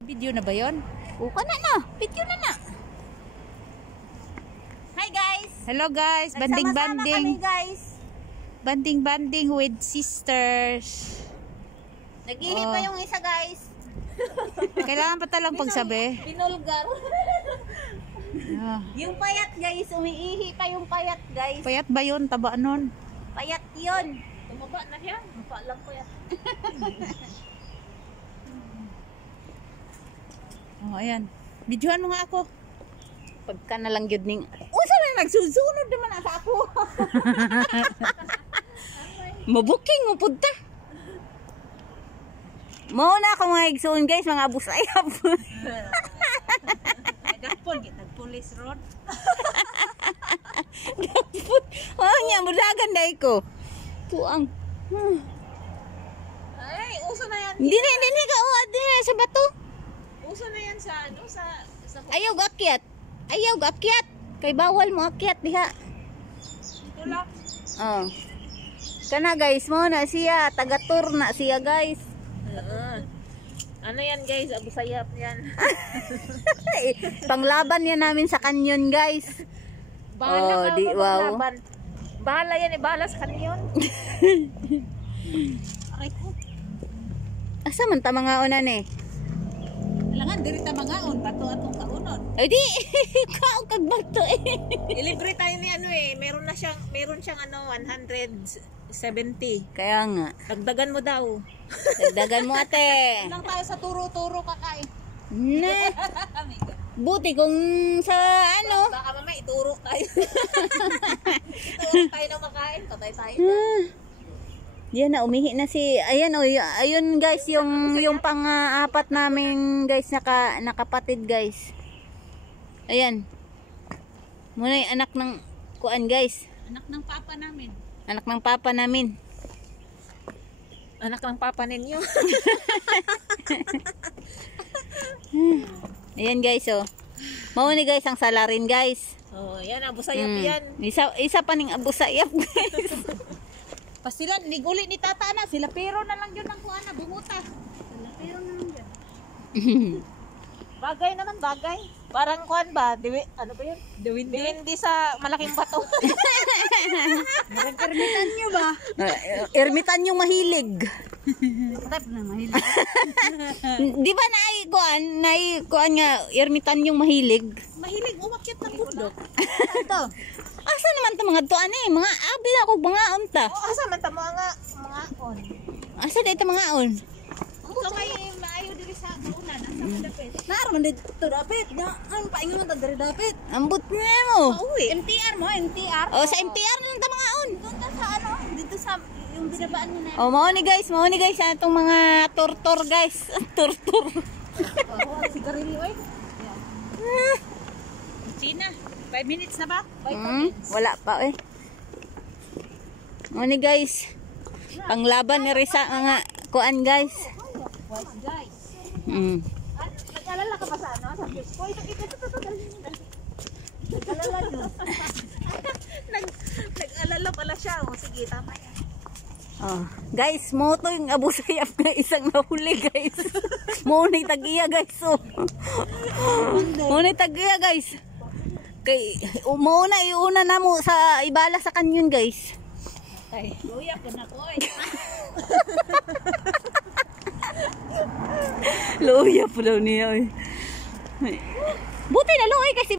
Video na ba yun? Uka na. Video na. Hi guys. Hello guys, Nagsama-sama kami guys. Banding with sisters. Naghihi pa yung isa guys. Kailangan pa talang pagsabi. Pinulgar. Yung payat guys, umiihi pa yung payat guys. Payat ba yun? Taba nun? Payat yun. Tumaba na siya. Mapa lang payat. Oh, ayan. Videohan mo nga ako. Pagka na lang yun ning... Usa na nagsusunod naman sa ako. Mabuking mo punta. Mao na ako mga igsoon guys, mga abusayap. Nagpulis road. Gapot. Oh nya mudagan dai ko. Tuang. Ay, uso na yan. Hindi ka uad din sa bato. Uso na yan sa ano sa Ayaw gakyat. Kay bawal mo akyat diha. dito lang. Oh. Kana guys, mo na siya, taga-tour na siya guys. Ano yan guys, abusayap yan. Panglaban yan namin sa kanyon guys. Bahala ka di wow. maglaban. Bahala yan, bahala sa kanyon. Aray ko. Asa man ta mga unan eh? Kailangan diri ta mangaon bato atong kaunon. Ay di, kao kag bato eh. Ilibre tayo ni ano eh, meron siyang ano 170. Kaya nga. Dagdagan mo daw. Dagdagan mo ate. Lang tayo sa turo-turo kakain. Na. Buti kung sa ano. Baka mamaya ituro tayo. Ituro tayo na makain, patay tayo. Yan na, umihi na si, ayan o, ayun guys, yung pang-apat namin guys, nakapatid guys. Ayan. Muna yung anak ng kuan guys. Anak ng papa namin. Anak ng papa namin. Anak ng papa ninyo. Ayan guys o. Mauni guys ang salarin guys. Oh, yan, abusayap yan. Isa pa ning abusayap guys. Pasila, niguli ni tata na. Sila pero na lang yun ang kuha na. Bumuta. Sila pero na lang yun. Bagay naman, bagay. Parang kuan ba? Ano ba yun? Diwindi sa malaking bato. Ermitan nyo ba? Ermitan yung mahilig. Type na mahilig. Di ba kuan nga ermitan yung mahilig? Mahilig umakyat ng bundok. Ito. Asa naman to mga tuan eh? Mga abi ako mga unta. O, asa man ta mga on. Asa dito mga on? So may maayo diri sa kaunan, asa man dapit. Naaraman dito dapit. Ang paingon mo diri dapit. Ambot na mo. Uwi. MTR mo, MTR. O sa MTR lang ta mga on. Doon ta sa ano, dito sa yung binabaan mo na. O mao ni guys, atong mga tortor guys. Tortor. Sigarilyo eh. China, 5 minutes na ba? Wala pa eh. Mao ni guys. Panglaban ni Risa nga kuan guys. Guys. Nag-alala ka pa sa ano? Sa Diyos ko. Nag-alala nyo. Nag-alala pala siya. O sige, tama yan. Oh, guys, mo to yung abusayap nga isang nahuli guys. Mo na tagiya guys. Oh. Mo na tagiya guys. Kay mo na iuna na mo sa ibala sa kanyon guys. Ay, luya ka na ko eh. Luya po daw niya. Buti na luoy kasi